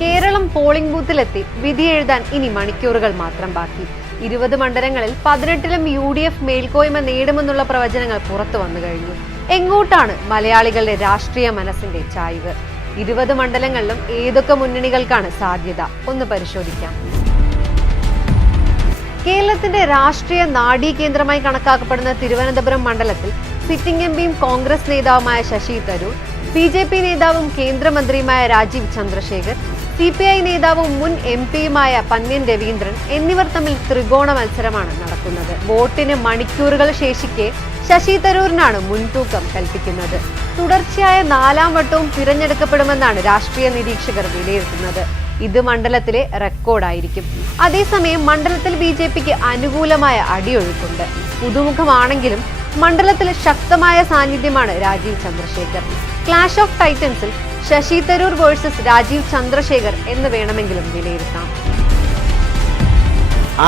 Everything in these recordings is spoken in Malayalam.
കേരളം പോളിംഗ് ബൂത്തിലെത്തി വിധി എഴുതാൻ ഇനി മണിക്കൂറുകൾ മാത്രം ബാക്കി. 20 മണ്ഡലങ്ങളിൽ 18ലും UDF മേൽക്കോയ്മ നേടുമെന്നുള്ള പ്രവചനങ്ങൾ പുറത്തു വന്നു കഴിഞ്ഞു. എങ്ങോട്ടാണ് മലയാളികളുടെ രാഷ്ട്രീയ മനസ്സിന്റെ ചായ്വ്? 20 മണ്ഡലങ്ങളിലും ഏതൊക്കെ മുന്നണികൾക്കാണ് സാധ്യത? ഒന്ന് പരിശോധിക്കാം. കേരളത്തിന്റെ രാഷ്ട്രീയ നാഡീകേന്ദ്രമായി കണക്കാക്കപ്പെടുന്ന തിരുവനന്തപുരം മണ്ഡലത്തിൽ സിറ്റിംഗ് എംപിയും കോൺഗ്രസ് നേതാവുമായ ശശി തരൂർ, BJP നേതാവും കേന്ദ്രമന്ത്രിയുമായ രാജീവ് ചന്ദ്രശേഖർ, CPI നേതാവും മുൻ MP-യുമായ പന്ന്യൻ രവീന്ദ്രൻ എന്നിവർ തമ്മിൽ ത്രികോണ മത്സരമാണ് നടക്കുന്നത്. വോട്ടിന് മണിക്കൂറുകൾ ശേഷിക്കെ ശശി തരൂരിനാണ് മുൻതൂക്കം കൽപ്പിക്കുന്നത്. തുടർച്ചയായ 4ാം വട്ടവും തിരഞ്ഞെടുക്കപ്പെടുമെന്നാണ് രാഷ്ട്രീയ നിരീക്ഷകർ വിലയിരുത്തുന്നത്. ഇത് മണ്ഡലത്തിലെ റെക്കോർഡായിരിക്കും. അതേസമയം മണ്ഡലത്തിൽ BJPക്ക് അനുകൂലമായ അടിയൊഴുക്കുണ്ട്. പുതുമുഖമാണെങ്കിലും മണ്ഡലത്തിൽ ശക്തമായ സാന്നിധ്യമാണ് രാജീവ് ചന്ദ്രശേഖർ. ക്ലാഷ് ഓഫ് ടൈറ്റൻസിൽ ശശി തരൂർ വേഴ്സസ് രാജീവ് ചന്ദ്രശേഖർ എന്ന് വേണമെങ്കിലും വിലയിരുത്താം.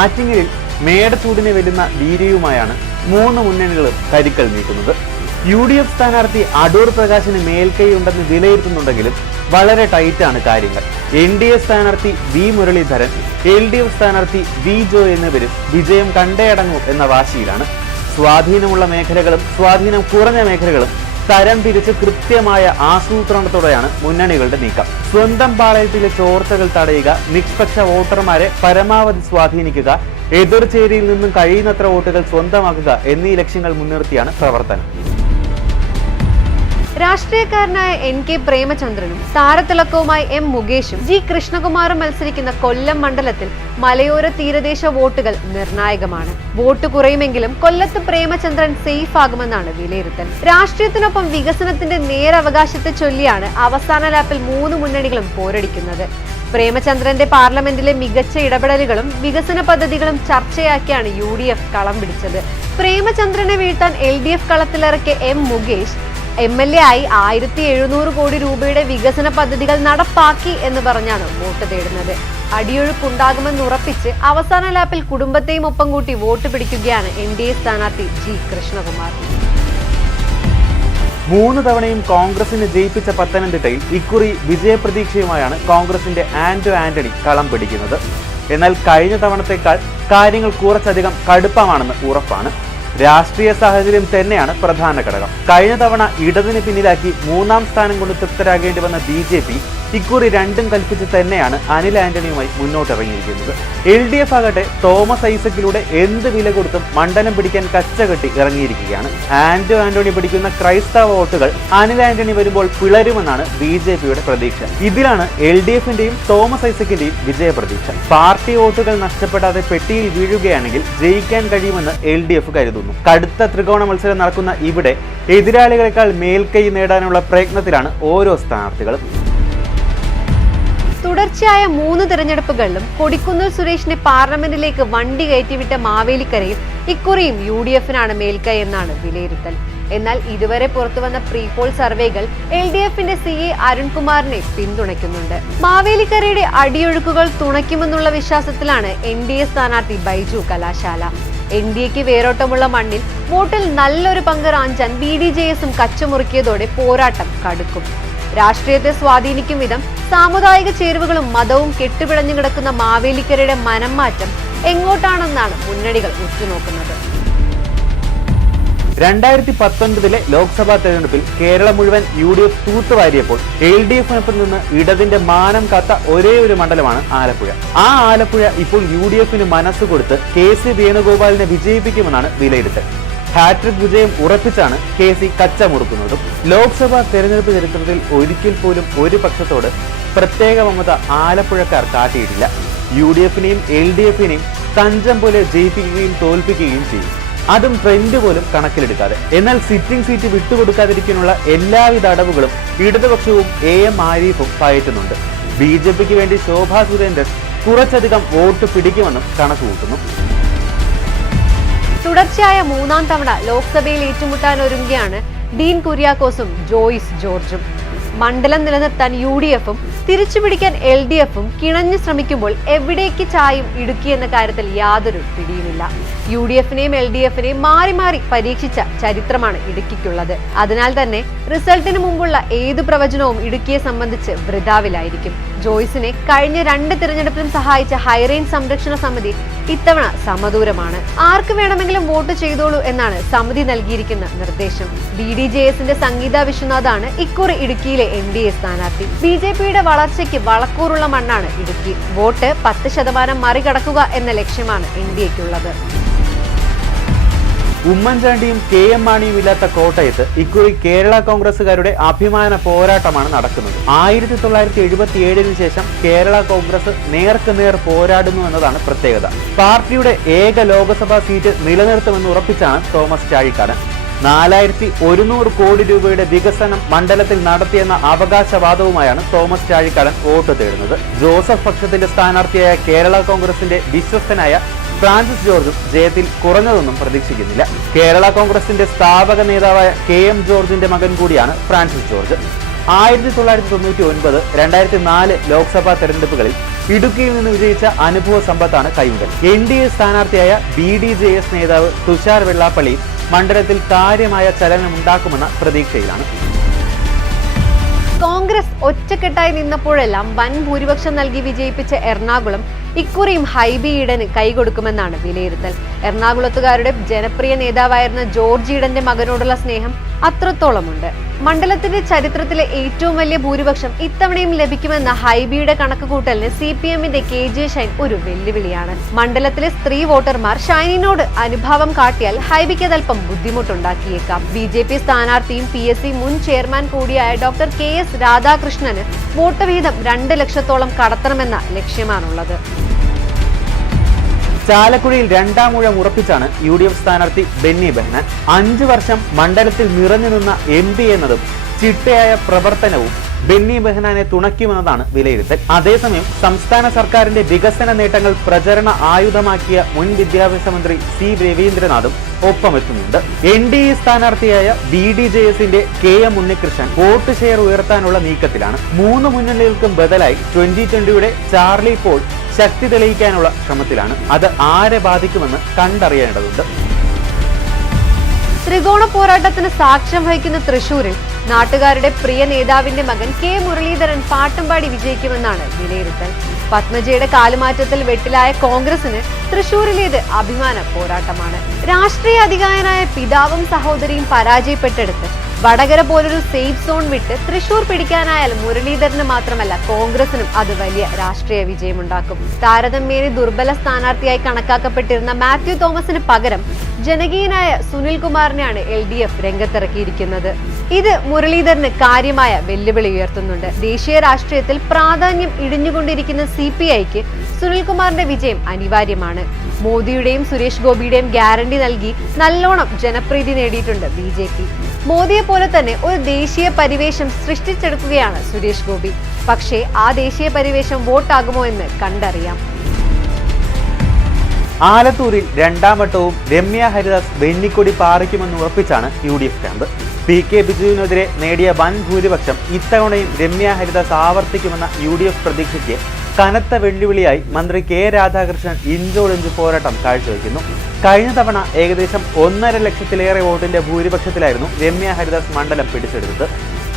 ആറ്റിങ്ങലിൽ മേടച്ചൂടിനെ വെല്ലുന്ന വീര്യവുമായാണ് 3 മുന്നണികളും കരുക്കൾ നീക്കുന്നത്. UDF സ്ഥാനാർത്ഥി അടൂർ പ്രകാശിന് മേൽക്കൈയുണ്ടെന്ന് വിലയിരുത്തുന്നുണ്ടെങ്കിലും വളരെ ടൈറ്റാണ് കാര്യങ്ങൾ. NDA സ്ഥാനാർത്ഥി V മുരളീധരൻ, LDF സ്ഥാനാർത്ഥി V ജോയ് എന്നിവരും വിജയം കണ്ടേയടങ്ങും എന്ന വാശിയിലാണ്. സ്വാധീനമുള്ള മേഖലകളും സ്വാധീനം കുറഞ്ഞ മേഖലകളും തരം തിരിച്ച് കൃത്യമായ ആസൂത്രണത്തോടെയാണ് മുന്നണികളുടെ നീക്കം. സ്വന്തം പാളയത്തിലെ ചോർച്ചകൾ തടയുക, നിഷ്പക്ഷ വോട്ടർമാരെ പരമാവധി സ്വാധീനിക്കുക, എതിർചേരിയിൽ നിന്നും കഴിയുന്നത്ര വോട്ടുകൾ സ്വന്തമാക്കുക എന്നീ ലക്ഷ്യങ്ങൾ മുൻനിർത്തിയാണ് പ്രവർത്തനം. രാഷ്ട്രീയക്കാരനായ NK പ്രേമചന്ദ്രനും താരതിളക്കവുമായി M മുകേഷും G കൃഷ്ണകുമാറും മത്സരിക്കുന്ന കൊല്ലം മണ്ഡലത്തിൽ മലയോര തീരദേശ വോട്ടുകൾ നിർണായകമാണ്. വോട്ട് കുറയുമെങ്കിലും കൊല്ലത്ത് പ്രേമചന്ദ്രൻ സേഫ് ആകുമെന്നാണ് വിലയിരുത്തൽ. രാഷ്ട്രീയത്തിനൊപ്പം വികസനത്തിന്റെ നേരവകാശത്തെ ചൊല്ലിയാണ് അവസാന ലാപ്പിൽ 3 മുന്നണികളും പോരടിക്കുന്നത്. പ്രേമചന്ദ്രന്റെ പാർലമെന്റിലെ മികച്ച ഇടപെടലുകളും വികസന പദ്ധതികളും ചർച്ചയാക്കിയാണ് UDF കളം പിടിച്ചത്. പ്രേമചന്ദ്രനെ വീഴ്ത്താൻ LDF കളത്തിലിറക്കിയ M മുകേഷ് MLA ആയി 1700 കോടി രൂപയുടെ വികസന പദ്ധതികൾ നടപ്പാക്കി എന്ന് പറഞ്ഞാണ് വോട്ട് തേടുന്നത്. അടിയൊഴുക്കുണ്ടാകുമെന്ന് ഉറപ്പിച്ച് അവസാന ലാപ്പിൽ കുടുംബത്തെയും ഒപ്പം കൂട്ടി വോട്ട് പിടിക്കുകയാണ് NDA സ്ഥാനാർത്ഥി G കൃഷ്ണകുമാർ. 3 തവണയും കോൺഗ്രസിനെ ജയിപ്പിച്ച പത്തനംതിട്ടയിൽ ഇക്കുറി വിജയപ്രതീക്ഷയുമായാണ് കോൺഗ്രസിന്റെ ആന്റോ ആന്റണി കളം പിടിക്കുന്നത്. എന്നാൽ കഴിഞ്ഞ തവണത്തേക്കാൾ കാര്യങ്ങൾ കുറച്ചധികം കടുപ്പമാണെന്ന് ഉറപ്പാണ്. രാഷ്ട്രീയ സാഹചര്യം തന്നെയാണ് പ്രധാന ഘടകം. കഴിഞ്ഞ തവണ ഇടതിന് പിന്നിലാക്കി 3ാം സ്ഥാനം കൊണ്ട് തൃപ്തരാകേണ്ടി വന്ന BJP ഇക്കുറി 2ഉം കൽപ്പിച്ച് തന്നെയാണ് അനിൽ ആന്റണിയുമായി മുന്നോട്ടിറങ്ങിയിരിക്കുന്നത്. LDF ആകട്ടെ തോമസ് ഐസക്കിലൂടെ എന്ത് വില കൊടുത്തും മണ്ഡലം പിടിക്കാൻ കച്ചകെട്ടി ഇറങ്ങിയിരിക്കുകയാണ്. ആന്റോ ആന്റണി പിടിക്കുന്ന ക്രൈസ്തവ വോട്ടുകൾ അനിൽ ആന്റണി വരുമ്പോൾ പിളരുമെന്നാണ് BJPയുടെ പ്രതീക്ഷ. ഇതിലാണ് LDFന്റെയും തോമസ് ഐസക്കിന്റെയും വിജയപ്രതീക്ഷ. പാർട്ടി വോട്ടുകൾ നഷ്ടപ്പെടാതെ പെട്ടിയിൽ വീഴുകയാണെങ്കിൽ ജയിക്കാൻ കഴിയുമെന്ന് LDF കരുതുന്നു. കടുത്ത ത്രികോണ മത്സരം നടക്കുന്ന ഇവിടെ എതിരാളികളെക്കാൾ മേൽക്കൈ നേടാനുള്ള പ്രയത്നത്തിലാണ് ഓരോ സ്ഥാനാർത്ഥികളും. തുടർച്ചയായ 3 തിരഞ്ഞെടുപ്പുകളിലും കൊടിക്കുന്നിൽ സുരേഷിനെ പാർലമെന്റിലേക്ക് വണ്ടി കയറ്റിവിട്ട മാവേലിക്കരയിൽ ഇക്കുറിയും UDFനാണ് മേൽക്കൈ എന്നാണ് വിലയിരുത്തൽ. എന്നാൽ ഇതുവരെ പുറത്തുവന്ന പ്രീപോൾ സർവേകൾ LDFന്റെ CA അരുൺകുമാറിനെ പിന്തുണയ്ക്കുന്നുണ്ട്. മാവേലിക്കരയുടെ അടിയൊഴുക്കുകൾ തുണയ്ക്കുമെന്നുള്ള വിശ്വാസത്തിലാണ് NDA സ്ഥാനാർത്ഥി ബൈജു കലാശാല. NDAക്ക് വേരോട്ടമുള്ള മണ്ണിൽ വോട്ടിൽ നല്ലൊരു പങ്ക് റാഞ്ചാൻ BDJSും കച്ചമുറുക്കിയതോടെ പോരാട്ടം കടുക്കും. രാഷ്ട്രീയത്തെ സ്വാധീനിക്കും വിധം സാമുദായിക ചേരുവകളും മതവും കെട്ടുപിടഞ്ഞു കിടക്കുന്ന മാവേലിക്കരയുടെ മനം മാറ്റം എങ്ങോട്ടാണെന്നാണ് മുന്നണികൾ ഉറ്റുനോക്കുന്നത്. 2019 ലോക്സഭാ തെരഞ്ഞെടുപ്പിൽ കേരളം മുഴുവൻ UDF തൂത്തുവാരിയപ്പോൾ LDFനൊപ്പം നിന്ന് ഇടതിന്റെ മാനം കാത്ത ഒരേ ഒരു മണ്ഡലമാണ് ആലപ്പുഴ. ആ ആലപ്പുഴ ഇപ്പോൾ UDFന് മനസ്സ് കൊടുത്ത് KC വേണുഗോപാലിനെ വിജയിപ്പിക്കുമെന്നാണ് വിലയിരുത്തൽ. ഹാട്രിക് വിജയം ഉറപ്പിച്ചാണ് KC കച്ചമുറുക്കുന്നതും. ലോക്സഭാ തെരഞ്ഞെടുപ്പ് ചരിത്രത്തിൽ ഒരിക്കൽ പോലും ഒരു പക്ഷത്തോട് പ്രത്യേക മമത ആലപ്പുഴക്കാർ കാട്ടിയിട്ടില്ല. UDFനെയും LDFനെയും തഞ്ചം പോലെ ജയിപ്പിക്കുകയും തോൽപ്പിക്കുകയും ചെയ്യും. അതും ട്രെൻഡ് പോലും കണക്കിലെടുക്കാതെ. എന്നാൽ സിറ്റിംഗ് സീറ്റ് വിട്ടുകൊടുക്കാതിരിക്കാനുള്ള എല്ലാവിധ അടവുകളും ഇടതുപക്ഷവും AM ആരിഫും പയറ്റുന്നുണ്ട്. BJPക്ക് വേണ്ടി ശോഭാ സുരേന്ദ്രൻ കുറച്ചധികം വോട്ട് പിടിക്കുമെന്നും കണക്കുകൂട്ടുന്നു. തുടർച്ചയായ 3ാം തവണ ലോക്സഭയിൽ ഏറ്റുമുട്ടാനൊരുങ്ങുകയാണ് ഡീൻ കുര്യാക്കോസും ജോയ്സ് ജോർജും. മണ്ഡലം നിലനിർത്താൻ UDFും തിരിച്ചുപിടിക്കാൻ LDFും കിണഞ്ഞു ശ്രമിക്കുമ്പോൾ എവിടേക്ക് ചായും ഇടുക്കി എന്ന കാര്യത്തിൽ യാതൊരു പിടിയുമില്ല. UDFനെയും LDFനെയും മാറി മാറി പരീക്ഷിച്ച ചരിത്രമാണ് ഇടുക്കിക്കുള്ളത്. അതിനാൽ തന്നെ റിസൾട്ടിന് മുമ്പുള്ള ഏതു പ്രവചനവും ഇടുക്കിയെ സംബന്ധിച്ച് വൃഥാവിലായിരിക്കും. ജോയ്സിനെ കഴിഞ്ഞ 2 തിരഞ്ഞെടുപ്പിലും സഹായിച്ച ഹൈറേഞ്ച് സംരക്ഷണ സമിതി ഇത്തവണ സമദൂരമാണ്. ആർക്ക് വേണമെങ്കിലും വോട്ട് ചെയ്തോളൂ എന്നാണ് സമിതി നൽകിയിരിക്കുന്ന നിർദ്ദേശം. BDJSന്റെ സംഗീത വിശ്വനാഥാണ് ഇക്കുറി ഇടുക്കിയിലെ NDA സ്ഥാനാർത്ഥി. BJPയുടെ വളർച്ചയ്ക്ക് വളക്കൂറുള്ള മണ്ണാണ് ഇടുക്കി. വോട്ട് 10% മറികടക്കുക എന്ന ലക്ഷ്യമാണ് NDAക്കുള്ളത്. ഉമ്മൻചാണ്ടിയും KM മാണിയും ഇല്ലാത്ത കോട്ടയത്ത് ഇക്കുറി കേരള കോൺഗ്രസുകാരുടെ അഭിമാന പോരാട്ടമാണ് നടക്കുന്നത്. 1977 ശേഷം കേരള കോൺഗ്രസ് നേർക്ക് നേർ പോരാടുന്നു എന്നതാണ് പ്രത്യേകത. പാർട്ടിയുടെ ഏക ലോക്സഭാ സീറ്റ് നിലനിർത്തുമെന്ന് ഉറപ്പിച്ചാണ് തോമസ് ചാഴിക്കാടൻ. 4100 കോടി രൂപയുടെ വികസനം മണ്ഡലത്തിൽ നടത്തിയെന്ന അവകാശവാദവുമായാണ് തോമസ് ചാഴിക്കാടൻ വോട്ട് തേടുന്നത്. ജോസഫ് പക്ഷത്തിന്റെ സ്ഥാനാർത്ഥിയായ കേരള കോൺഗ്രസിന്റെ വിശ്വസ്തനായ ഫ്രാൻസിസ് ജോർജും ജയത്തിൽ കുറഞ്ഞതൊന്നും പ്രതീക്ഷിക്കുന്നില്ല. കേരള കോൺഗ്രസിന്റെ സ്ഥാപക നേതാവായ KM ജോർജിന്റെ മകൻ കൂടിയാണ് ഫ്രാൻസിസ് ജോർജ്. 1999, 2004 ലോക്സഭാ തെരഞ്ഞെടുപ്പുകളിൽ ഇടുക്കിയിൽ നിന്ന് വിജയിച്ച അനുഭവ സമ്പത്താണ് കൈയുണ്ടൽ. NDA സ്ഥാനാർത്ഥിയായ BDJS നേതാവ് തുഷാർ വെള്ളാപ്പള്ളി മണ്ഡലത്തിൽ കാര്യമായ ചലനമുണ്ടാക്കുമെന്ന പ്രതീക്ഷയിലാണ്. കോൺഗ്രസ് ഒറ്റക്കെട്ടായി നിന്നപ്പോഴെല്ലാം വൻ ഭൂരിപക്ഷം നൽകി വിജയിപ്പിച്ച എറണാകുളം ഇക്കുറിയും ഹൈബി ഈഡന് കൈകൊടുക്കുമെന്നാണ് വിലയിരുത്തൽ. എറണാകുളത്തുകാരുടെ ജനപ്രിയ നേതാവായിരുന്ന ജോർജ് ഈഡന്റെ മകനോടുള്ള സ്നേഹം അത്രത്തോളമുണ്ട്. മണ്ഡലത്തിന്റെ ചരിത്രത്തിലെ ഏറ്റവും വലിയ ഭൂരിപക്ഷം ഇത്തവണയും ലഭിക്കുമെന്ന ഹൈബിയുടെ കണക്കുകൂട്ടലിന് CPMന്റെ KJ ഷൈൻ ഒരു വെല്ലുവിളിയാണ്. മണ്ഡലത്തിലെ സ്ത്രീ വോട്ടർമാർ ഷൈനിനോട് അനുഭാവം കാട്ടിയാൽ ഹൈബിക്ക് അതൽപ്പം ബുദ്ധിമുട്ടുണ്ടാക്കിയേക്കാം. BJP സ്ഥാനാർത്ഥിയും PSC മുൻ ചെയർമാൻ കൂടിയായ ഡോക്ടർ KS രാധാകൃഷ്ണന് വോട്ട് വിഹിതം 2 ലക്ഷത്തോളം കടത്തണമെന്ന ലക്ഷ്യമാണുള്ളത്. ചാലക്കുടിയിൽ 2ാം ഊഴം ഉറപ്പിച്ചാണ് UDF സ്ഥാനാർത്ഥി ബെന്നി ബെഹനാൻ. 5 വർഷം മണ്ഡലത്തിൽ നിറഞ്ഞു നിന്ന MP എന്നതും ചിട്ടയായ പ്രവർത്തനവും ബെന്നി ബെഹനാനെ തുണയ്ക്കുമെന്നതാണ് വിലയിരുത്തൽ. അതേസമയം സംസ്ഥാന സർക്കാരിന്റെ വികസന നേട്ടങ്ങൾ പ്രചരണ ആയുധമാക്കിയ മുൻ വിദ്യാഭ്യാസ മന്ത്രി C രവീന്ദ്രനാഥും ഒപ്പമെത്തുന്നുണ്ട്. NDA സ്ഥാനാർത്ഥിയായ BDJSന്റെ KM ഉണ്ണികൃഷ്ണൻ വോട്ട് ഷെയർ ഉയർത്താനുള്ള നീക്കത്തിലാണ്. 3 മുന്നണികൾക്കും ബദലായി 2020യുടെ ചാർലി പോൾ ശക്തി തെളിയിക്കാനുള്ള ശ്രമത്തിലാണ്. അത് ആരെ ബാധിക്കുമെന്ന് കണ്ടറിയേണ്ടതുണ്ട്. ത്രികോണ പോരാട്ടത്തിന് സാക്ഷ്യം വഹിക്കുന്ന തൃശൂരിൽ നാട്ടുകാരുടെ പ്രിയ നേതാവിന്റെ മകൻ K മുരളീധരൻ പാട്ടുംപാടി വിജയിക്കുമെന്നാണ് വിലയിരുത്തൽ. പത്മജയുടെ കാലുമാറ്റത്തിൽ വെട്ടിലായ കോൺഗ്രസിന് തൃശൂരിലേത് അഭിമാന പോരാട്ടമാണ്. രാഷ്ട്രീയ അധികായനായ പിതാവും സഹോദരിയും പരാജയപ്പെട്ടെടുത്ത് വടകര പോലൊരു സേഫ് സോൺ വിട്ട് തൃശൂർ പിടിക്കാനായാൽ മുരളീധരന് മാത്രമല്ല കോൺഗ്രസിനും അത് വലിയ രാഷ്ട്രീയ വിജയമുണ്ടാക്കും. താരതമ്യേന ദുർബല സ്ഥാനാർത്ഥിയായി കണക്കാക്കപ്പെട്ടിരുന്ന മാത്യു തോമസിന് പകരം ജനകീയനായ സുനിൽ കുമാറിനെയാണ് LDF രംഗത്തിറക്കിയിരിക്കുന്നത്. ഇത് മുരളീധരന് കാര്യമായ വെല്ലുവിളി ഉയർത്തുന്നുണ്ട്. ദേശീയ രാഷ്ട്രീയത്തിൽ പ്രാധാന്യം ഇടിഞ്ഞുകൊണ്ടിരിക്കുന്ന CPIക്ക് സുനിൽകുമാറിന്റെ വിജയം അനിവാര്യമാണ്. മോദിയുടെയും സുരേഷ് ഗോപിയുടെയും ഗ്യാരണ്ടി നൽകി നല്ലോണം ജനപ്രീതി നേടിയിട്ടുണ്ട് BJP. മോദിയെ പോലെ തന്നെ ഒരു ദേശീയ പരിവേഷം സൃഷ്ടിച്ചെടുക്കുകയാണ് സുരേഷ് ഗോപി. പക്ഷേ ആ ദേശീയ പരിവേഷം വോട്ടാകുമോ എന്ന് കണ്ടറിയാം. ആലത്തൂരിൽ 2ാം വട്ടവും രമ്യ ഹരിദാസ് വെന്നിക്കൊടി പാറിക്കുമെന്ന് ഉറപ്പിച്ചാണ് UDF ക്യാമ്പ്. PK ബിജുവിനെതിരെ നേടിയ വൻ ഭൂരിപക്ഷം ഇത്തവണയും രമ്യ ഹരിദാസ് ആവർത്തിക്കുമെന്ന UDF പ്രതീക്ഷയ്ക്ക് കനത്ത വെല്ലുവിളിയായി മന്ത്രി K രാധാകൃഷ്ണൻ ഇഞ്ചോടിഞ്ച് പോരാട്ടം കാഴ്ചവെക്കുന്നു. കഴിഞ്ഞ തവണ ഏകദേശം 1.5 ലക്ഷത്തിലേറെ വോട്ടിന്റെ ഭൂരിപക്ഷത്തിലായിരുന്നു രമ്യ ഹരിദാസ് മണ്ഡലം പിടിച്ചെടുത്തത്.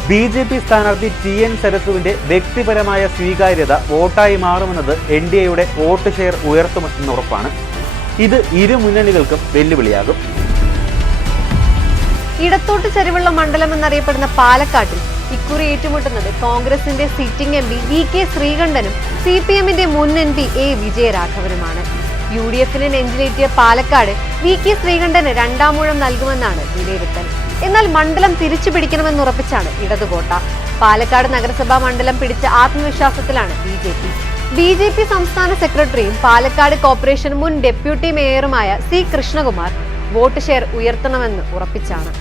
BJP സ്ഥാനാർത്ഥി TN സരസുവിന്റെ വ്യക്തിപരമായ സ്വീകാര്യത വോട്ടായി മാറുമെന്നത് NDAയുടെ വോട്ട് ഷെയർ ഉയർത്തുമെന്നുറപ്പാണ്. ഇത് ഇരു മുന്നണികൾക്കും വെല്ലുവിളിയാകും. ഇടത്തോട്ട് ചരിവുള്ള മണ്ഡലം എന്നറിയപ്പെടുന്ന പാലക്കാട്ടിൽ ഇക്കുറി ഏറ്റുമുട്ടുന്നത് കോൺഗ്രസിന്റെ സിറ്റിംഗ് MP VK ശ്രീകണ്ഠനും CPMന്റെ മുൻ MP A വിജയരാഘവനുമാണ്. UDFനെ നെഞ്ചിലേറ്റിയ Palakkad VK Sreekandan 2ാം ഊഴം നൽകുമെന്നാണ് വിലയിരുത്തൽ. എന്നാൽ മണ്ഡലം തിരിച്ചു പിടിക്കണമെന്നുറപ്പിച്ചാണ് ഇടതുകോട്ട. പാലക്കാട് നഗരസഭാ മണ്ഡലം പിടിച്ച ആത്മവിശ്വാസത്തിലാണ് BJP സംസ്ഥാന സെക്രട്ടറിയും പാലക്കാട് കോർപ്പറേഷൻ മുൻ ഡെപ്യൂട്ടി മേയറുമായ C കൃഷ്ണകുമാർ വോട്ട് ഷെയർ ഉയർത്തണമെന്ന് ഉറപ്പിച്ചാണ്.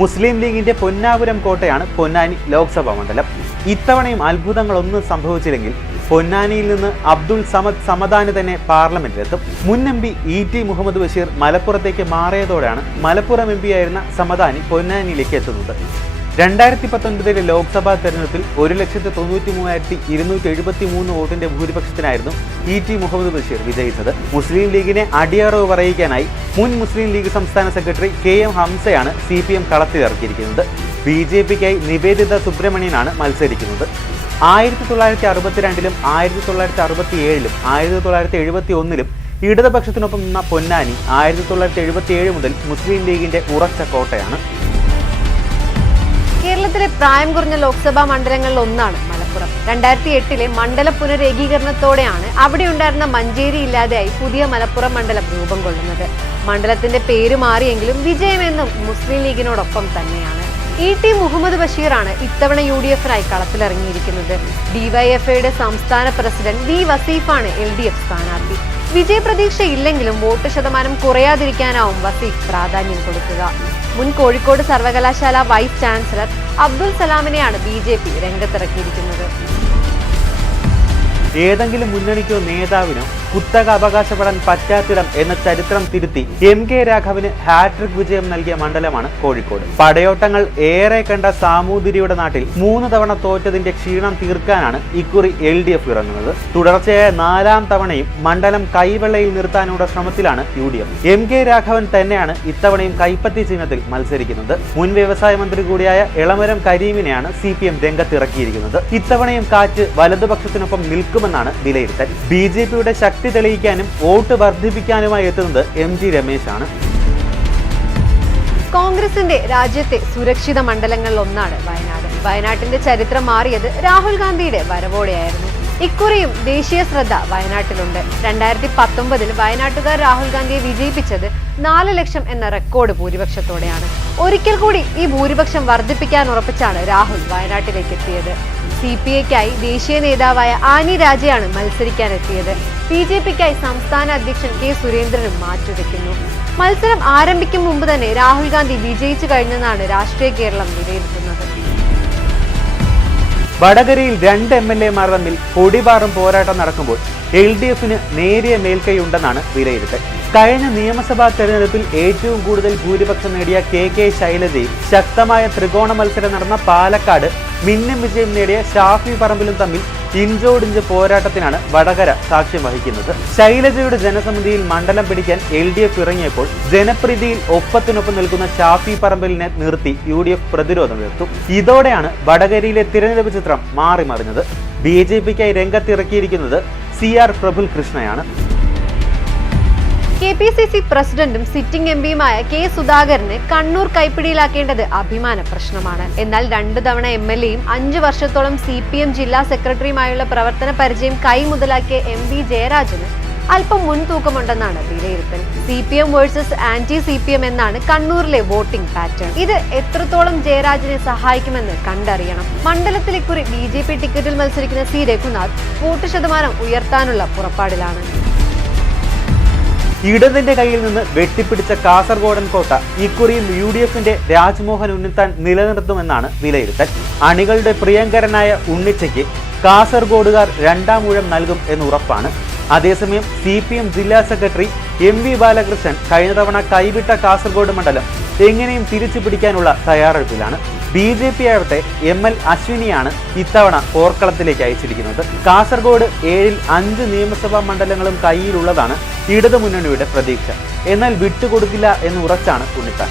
മുസ്ലിം ലീഗിന്റെ പൊന്നാപുരം കോട്ടയാണ് പൊന്നാനി ലോക്സഭാ മണ്ഡലം. ഇത്തവണയും അത്ഭുതങ്ങളൊന്നും സംഭവിച്ചില്ലെങ്കിൽ പൊന്നാനിയിൽ നിന്ന് അബ്ദുൾ സമദ് സമദാനി തന്നെ പാർലമെന്റിലെത്തും. മുൻ MP ET Muhammad Basheer മലപ്പുറത്തേക്ക് മാറിയതോടെയാണ് Malappuram MP ആയിരുന്ന സമദാനി പൊന്നാനിയിലേക്ക് എത്തുന്നത്. 2019 ലോക്സഭാ തെരഞ്ഞെടുപ്പിൽ 1,93,273 വോട്ടിന്റെ ഭൂരിപക്ഷത്തിനായിരുന്നു ET മുഹമ്മദ് ബഷീർ വിജയിച്ചത്. മുസ്ലിം ലീഗിനെ അടിയറവ് പറയിക്കാനായി മുൻ മുസ്ലിം ലീഗ് സംസ്ഥാന സെക്രട്ടറി KM ഹംസയാണ് CPM കളത്തിലിറക്കിയിരിക്കുന്നത്. BJPക്കായി നിവേദിത സുബ്രഹ്മണ്യനാണ് മത്സരിക്കുന്നത്. 1962-ലും 1967-ലും 1971-ലും ഇടതുപക്ഷത്തിനൊപ്പം നിന്ന പൊന്നാനി 1977 മുതൽ മുസ്ലിം ലീഗിന്റെ ഉറച്ച കോട്ടയാണ്. കേരളത്തിലെ പ്രായം കുറഞ്ഞ ലോക്സഭാ മണ്ഡലങ്ങളിൽ ഒന്നാണ് മലപ്പുറം. 2008-ലെ മണ്ഡല പുനരേകീകരണത്തോടെയാണ് അവിടെ ഉണ്ടായിരുന്ന മഞ്ചേരി ഇല്ലാതെയായി പുതിയ മലപ്പുറം മണ്ഡലം രൂപം കൊള്ളുന്നത്. മണ്ഡലത്തിന്റെ പേര് മാറിയെങ്കിലും വിജയമെന്നും മുസ്ലിം ലീഗിനോടൊപ്പം തന്നെയാണ്. ET മുഹമ്മദ് ബഷീറാണ് ഇത്തവണ UDF-നായി കളത്തിലിറങ്ങിയിരിക്കുന്നത്. DYFഐയുടെ സംസ്ഥാന പ്രസിഡന്റ് V വസീഫാണ് LDF സ്ഥാനാർത്ഥി. വിജയപ്രതീക്ഷ ഇല്ലെങ്കിലും വോട്ട് ശതമാനം കുറയാതിരിക്കാനാവും വസീഫ് പ്രാധാന്യം കൊടുക്കുക. മുൻ കോഴിക്കോട് സർവകലാശാല വൈസ് ചാൻസലർ അബ്ദുൽ സലാമിനെയാണ് BJP രംഗത്തിറക്കിയിരിക്കുന്നത്. ഏതെങ്കിലും മുന്നണിക്കോ നേതാവിനോ കുത്തക അവകാശപ്പെടാൻ പറ്റാത്തിടം എന്ന ചരിത്രം തിരുത്തി MK രാഘവന് ഹാട്രിക് വിജയം നൽകിയ മണ്ഡലമാണ് കോഴിക്കോട്. പടയോട്ടങ്ങൾ ഏറെ കണ്ട സാമൂതിരിയുടെ നാട്ടിൽ 3 തവണ തോറ്റതിന്റെ ക്ഷീണം തീർക്കാനാണ് ഇക്കുറി LDF ഇറങ്ങുന്നത്. തുടർച്ചയായ 4ാം തവണയും മണ്ഡലം കൈവെള്ളയിൽ നിർത്താനുള്ള ശ്രമത്തിലാണ് UDF. MK രാഘവൻ തന്നെയാണ് ഇത്തവണയും കൈപ്പത്തി ചിഹ്നത്തിൽ മത്സരിക്കുന്നത്. മുൻ വ്യവസായ മന്ത്രി കൂടിയായ എളമരം കരീമിനെയാണ് CPM രംഗത്തിറക്കിയിരിക്കുന്നത്. ഇത്തവണയും കാറ്റ് വലതുപക്ഷത്തിനൊപ്പം നിൽക്കുമെന്നാണ് വിലയിരുത്തൽ. BJPയുടെ ശക്തി തെളിയിക്കാനും വോട്ട് വർദ്ധിപ്പിക്കാനുമായി എത്തുന്നത് MG രമേശാണ്. കോൺഗ്രസിന്റെ രാജ്യത്തെ സുരക്ഷിത മണ്ഡലങ്ങളിൽ ഒന്നാണ് വയനാട്. വയനാട്ടിന്റെ ചരിത്രം മാറിയത് രാഹുൽ ഗാന്ധിയുടെ വരവോടെയായിരുന്നു. ഇക്കുറിയും ദേശീയ ശ്രദ്ധ വയനാട്ടിലുണ്ട്. 2019-ൽ വയനാട്ടുകാർ രാഹുൽ ഗാന്ധിയെ വിജയിപ്പിച്ചത് 4 ലക്ഷം എന്ന റെക്കോർഡ് ഭൂരിപക്ഷത്തോടെയാണ്. ഒരിക്കൽ കൂടി ഈ ഭൂരിപക്ഷം വർദ്ധിപ്പിക്കാൻ ഉറപ്പിച്ചാണ് രാഹുൽ വയനാട്ടിലേക്ക് എത്തിയത്. CPIക്കായി ദേശീയ നേതാവായ ആനി രാജയാണ് മത്സരിക്കാനെത്തിയത്. BJPക്കായി സംസ്ഥാന അധ്യക്ഷൻ K സുരേന്ദ്രനും മാറ്റുരയ്ക്കുന്നു. മത്സരം ആരംഭിക്കും മുമ്പ് തന്നെ രാഹുൽ ഗാന്ധി വിജയിച്ചു കഴിഞ്ഞെന്നാണ് രാഷ്ട്രീയ കേരളം വിലയിരുത്തുന്നത്. വടകരയിൽ 2 MLA-മാർ തമ്മിൽ പൊടിപാറും പോരാട്ടം നടക്കുമ്പോൾ LDF-ന് നേരിയ മേൽക്കൈയുണ്ടെന്നാണ് വിലയിരുത്തൽ. കഴിഞ്ഞ നിയമസഭാ തെരഞ്ഞെടുപ്പിൽ ഏറ്റവും കൂടുതൽ ഭൂരിപക്ഷം നേടിയ KK ശൈലജയും ശക്തമായ ത്രികോണ മത്സരം നടന്ന പാലക്കാട് മിന്നും വിജയം നേടിയ ഷാഫി പറമ്പിലും തമ്മിൽ ഇഞ്ചോടിഞ്ച് പോരാട്ടത്തിനാണ് വടകര സാക്ഷ്യം വഹിക്കുന്നത്. ശൈലജയുടെ ജനസമിതിയിൽ മണ്ഡലം പിടിക്കാൻ LDF ഇറങ്ങിയപ്പോൾ ജനപ്രീതിയിൽ ഒപ്പത്തിനൊപ്പം നിൽക്കുന്ന ഷാഫി പറമ്പിലിനെ നിർത്തി UDF പ്രതിരോധം തീർത്തു. ഇതോടെയാണ് വടകരയിലെ തിരഞ്ഞെടുപ്പ് ചിത്രം മാറിമറിഞ്ഞത്. BJPക്കായി രംഗത്തിറക്കിയിരിക്കുന്നത് CR പ്രഫുൽ കൃഷ്ണയാണ്. KPCC പ്രസിഡന്റും സിറ്റിംഗ് MPയുമായ K സുധാകരനെ കണ്ണൂർ കൈപ്പിടിയിലാക്കേണ്ടത് അഭിമാന പ്രശ്നമാണ്. എന്നാൽ 2 തവണ MLAയും 5 വർഷത്തോളം CPM ജില്ലാ സെക്രട്ടറിയുമായുള്ള പ്രവർത്തന പരിചയം കൈമുതലാക്കിയ MV ജയരാജന് അല്പം മുൻതൂക്കമുണ്ടെന്നാണ് വിലയിരുത്തൽ. CPM വേഴ്സസ് ആന്റി CPM എന്നാണ് കണ്ണൂരിലെ വോട്ടിംഗ് പാറ്റേൺ. ഇത് എത്രത്തോളം ജയരാജനെ സഹായിക്കുമെന്ന് കണ്ടറിയണം. മണ്ഡലത്തിൽ ഇക്കുറി BJP ടിക്കറ്റിൽ മത്സരിക്കുന്ന C രഘുനാഥ് വോട്ട് ശതമാനം ഉയർത്താനുള്ള പുറപ്പാടിലാണ്. ഇടതിന്റെ കയ്യിൽ നിന്ന് വെട്ടിപ്പിടിച്ച കാസർഗോഡൻ കോട്ട ഇക്കുറിയും UDF-ന്റെ രാജ്മോഹൻ ഉണ്ണിത്താൻ നിലനിർത്തുമെന്നാണ് വിലയിരുത്തൽ. അണികളുടെ പ്രിയങ്കരനായ ഉണ്ണിച്ചയ്ക്ക് കാസർഗോഡുകാർ 2ാം ഊഴം നൽകും എന്നുറപ്പാണ്. അതേസമയം CPM ജില്ലാ സെക്രട്ടറി MV ബാലകൃഷ്ണൻ കഴിഞ്ഞ തവണ കൈവിട്ട കാസർഗോഡ് മണ്ഡലം എങ്ങനെയും തിരിച്ചു പിടിക്കാനുള്ള തയ്യാറെടുപ്പിലാണ്. BJP ആവട്ടെ ML അശ്വിനിയാണ് ഇത്തവണ പോർക്കളത്തിലേക്ക് അയച്ചിരിക്കുന്നത്. കാസർഗോഡ് 7-ൽ 5 നിയമസഭാ മണ്ഡലങ്ങളും കയ്യിലുള്ളതാണ് ഇടതുമുന്നണിയുടെ പ്രതീക്ഷ. എന്നാൽ വിട്ടുകൊടുക്കില്ല എന്ന് ഉറച്ചാണ് ഉണ്ണിത്താൻ.